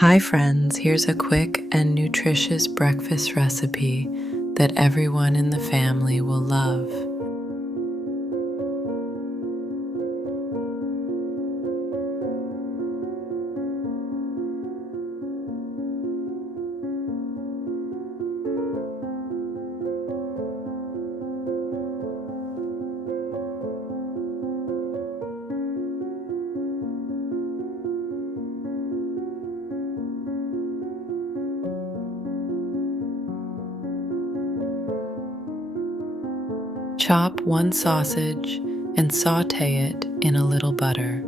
Hi, friends. Here's a quick and nutritious breakfast recipe that everyone in the family will love. Chop one sausage and saute it in a little butter.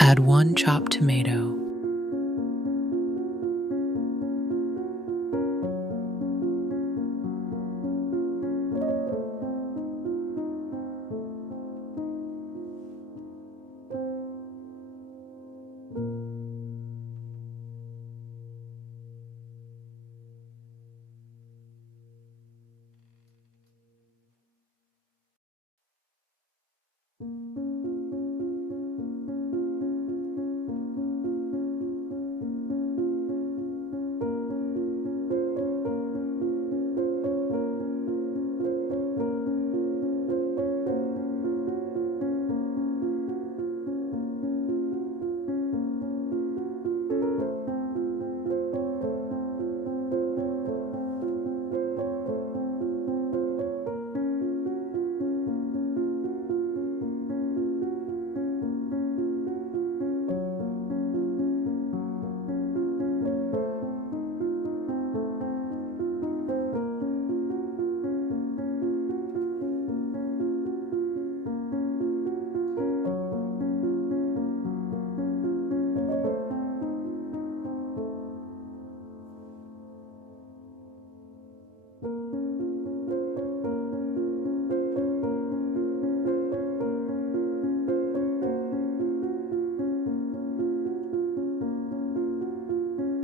Add one chopped tomato.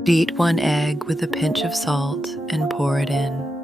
Beat one egg with a pinch of salt and pour it in.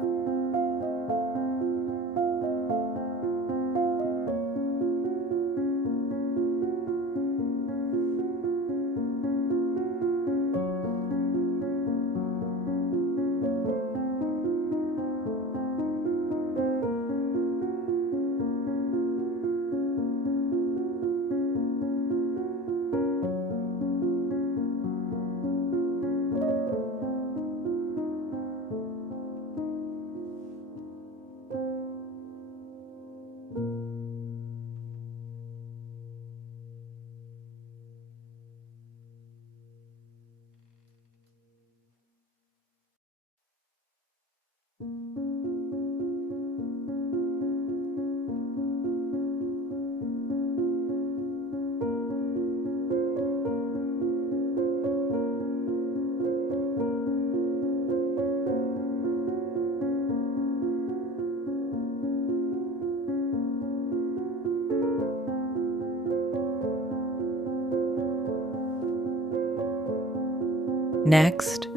Next,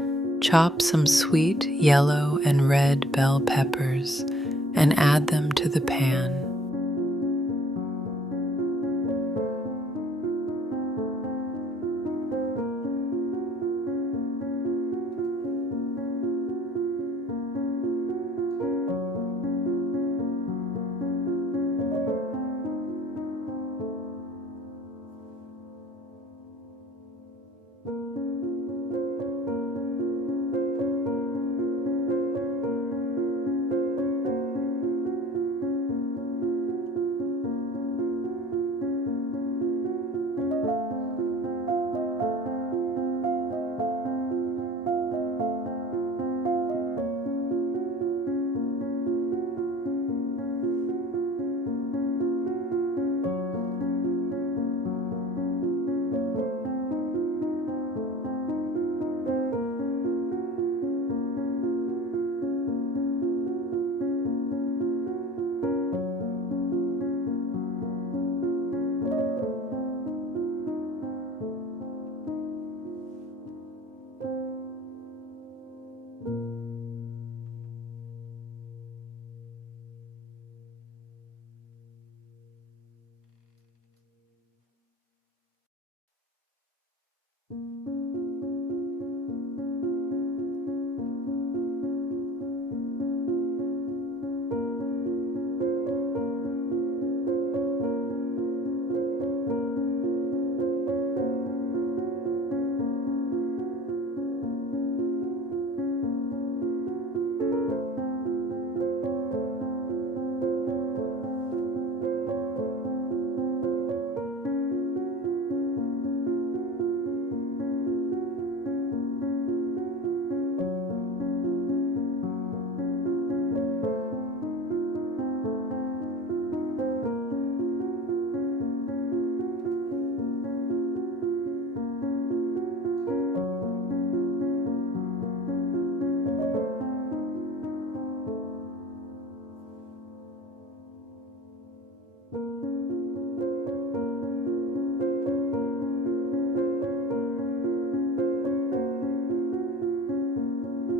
chop some sweet yellow and red bell peppers and add them to the pan.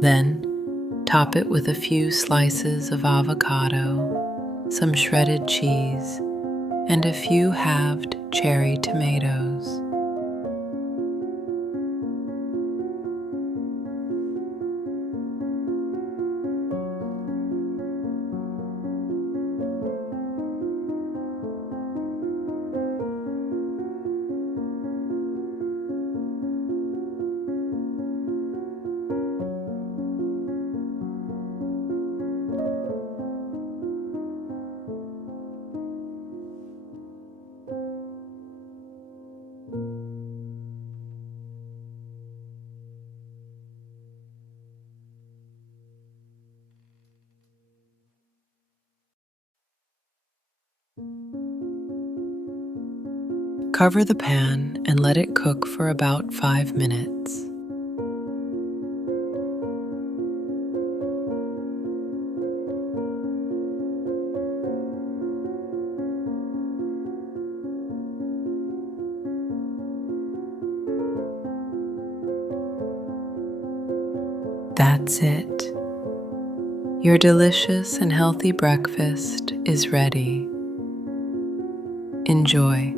Then, top it with a few slices of avocado, some shredded cheese, and a few halved cherry tomatoes. Cover the pan and let it cook for about 5 minutes. That's it. Your delicious and healthy breakfast is ready. Enjoy.